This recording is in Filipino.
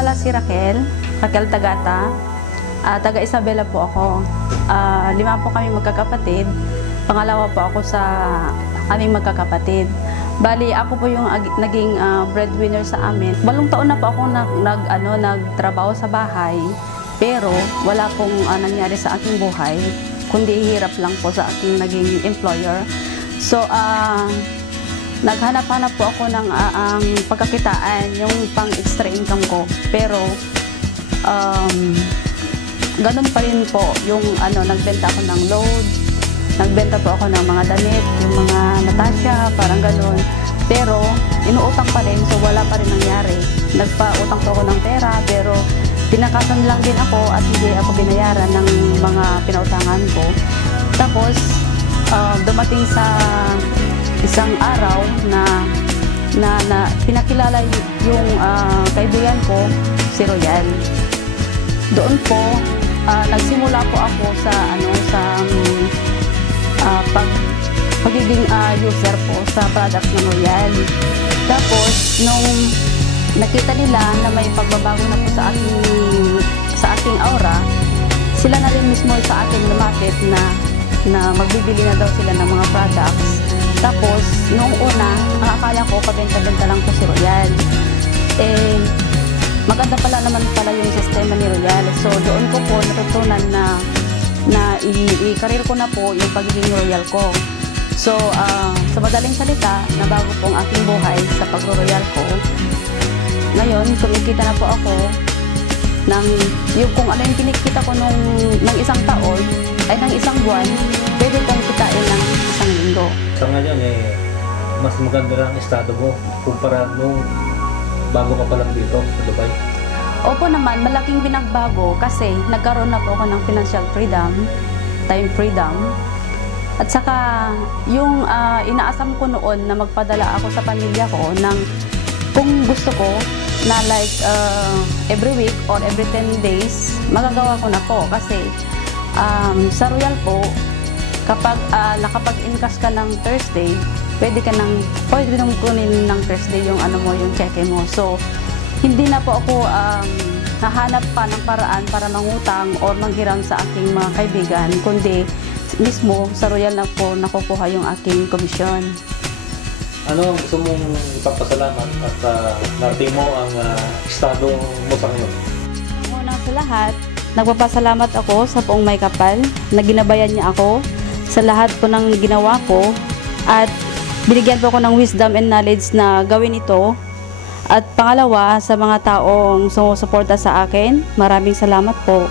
pala si Raquel Tagata. Taga Isabela po ako. 5 po kami magkakapatid. Pangalawa po ako sa aming magkakapatid. Bali, ako po yung naging breadwinner sa amin. 8 taon na po ako nagtrabaho sa bahay. Pero wala pong nangyari sa aking buhay, kundi hirap lang po sa aking naging employer. So, naghanap-hanap po ako ng pagkakitaan, yung pang-extra income ko. Pero, ganun pa rin po, yung nagbenta ako ng load, nagbenta po ako ng mga damit, yung mga Natasha, parang ganun. Pero, inuutang pa rin, so wala pa rin nangyari. Nagpa-utang po ako ng pera, pero pinakasan lang din ako at hindi ako binayaran ng mga pinautangan ko. Tapos, dumating sa isang araw na pinakilala yung kaibigan ko, si Royal. Doon po, nagsimula po ako sa pagiging user po sa products ng Royal. Tapos, nung nakita nila na may pagbabago na po sa aking aura, sila na rin mismo sa akin lumapit na magbibili na daw sila ng mga products. Tapos, noong una, ang akala ko, pabenta-benta lang po si Royal. Maganda pala naman pala yung sistema ni Royal. So, doon ko po natutunan na i-career ko na po yung pagiging Royal ko. So, sa madaling salita, nabago po ang aking buhay sa pagro-Royal ko. Ngayon, kumikita na po ako ng yung kung ano yung kinikita ko ng isang taon, ay ng isang buwan, pwede kong kitain ng isang linggo. Sa ngayon, mas maganda lang ang estado mo kumpara nung bago ka pa lang dito sa Dubai. Opo naman, malaking binagbago kasi nagkaroon na po ako ng financial freedom, time freedom. At saka, yung inaasam ko noon na magpadala ako sa pamilya ko ng kung gusto ko na like every week or every 10 days, magagawa ko na po. Kasi sa Royal po, kapag nakapag-encash ka ng Thursday, pwede nang kunin ng Thursday yung yung cheque mo. So, hindi na po ako nahanap pa ng paraan para mangutang or manghiram sa aking mga kaibigan, kundi mismo sa Royal na po nakukuha yung aking komisyon. Ano ang gusto mong ipagpasalamat at narating mo ang estado mo sa ngayon? Una sa lahat, nagpapasalamat ako sa Poong Maykapal na ginabayan niya ako sa lahat po ng ginawa ko at binigyan po ako ng wisdom and knowledge na gawin ito. At pangalawa, sa mga taong sumusuporta sa akin, maraming salamat po.